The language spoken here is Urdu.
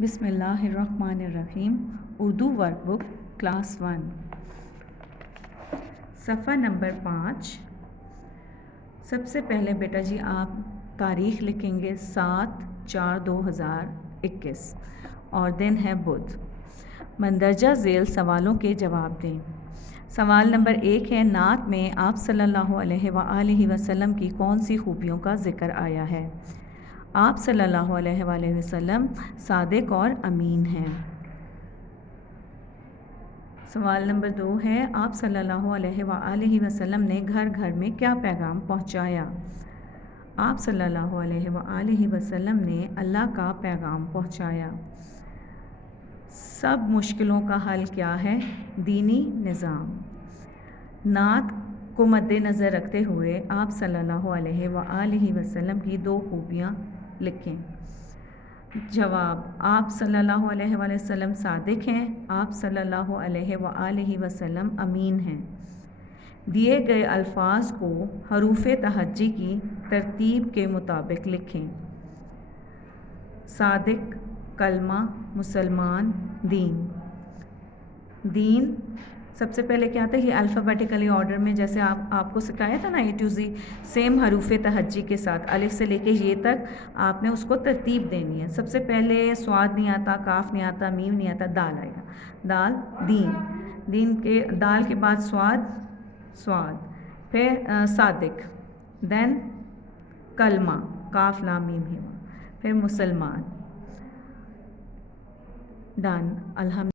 بسم اللہ الرحمن الرحیم. اردو ورک بک کلاس 1 صفحہ نمبر 5. سب سے پہلے بیٹا جی آپ تاریخ لکھیں گے 7/4/2021 اور دن ہے بدھ. مندرجہ ذیل سوالوں کے جواب دیں. سوال نمبر 1 ہے، نعت میں آپ صلی اللہ علیہ وآلہ وسلم کی کون سی خوبیوں کا ذکر آیا ہے؟ آپ صلی اللہ علیہ وآلہ وسلم صادق اور امین ہیں. سوال نمبر 2 ہے، آپ صلی اللہ علیہ وآلہ وسلم نے گھر گھر میں کیا پیغام پہنچایا؟ آپ صلی اللہ علیہ وآلہ وسلم نے اللہ کا پیغام پہنچایا. سب مشکلوں کا حل کیا ہے؟ دینی نظام. نعت کو مد نظر رکھتے ہوئے آپ صلی اللہ علیہ وآلہ وسلم کی 2 خوبیاں لکھیں. جواب: آپ صلی اللہ علیہ وآلہ وسلم صادق ہیں، آپ صلی اللہ علیہ وآلہ وسلم امین ہیں. دیے گئے الفاظ کو حروف تہجی کی ترتیب کے مطابق لکھیں. صادق، کلمہ، مسلمان، دین. دین سب سے پہلے کیا تھا؟ یہ الفابیٹیکلی آرڈر میں، جیسے آپ کو سکھایا تھا نا اے ٹو زی، سیم حروف تہجی کے ساتھ الف سے لے کے یہ تک آپ نے اس کو ترتیب دینی ہے. سب سے پہلے صاد نہیں آتا، کاف نہیں آتا، میم نہیں آتا، دال آئے گا. دال دین. دین کے دال کے بعد صاد، پھر صادق، دین کلمہ، کاف لام میم ہے، پھر مسلمان. ڈن. الحمد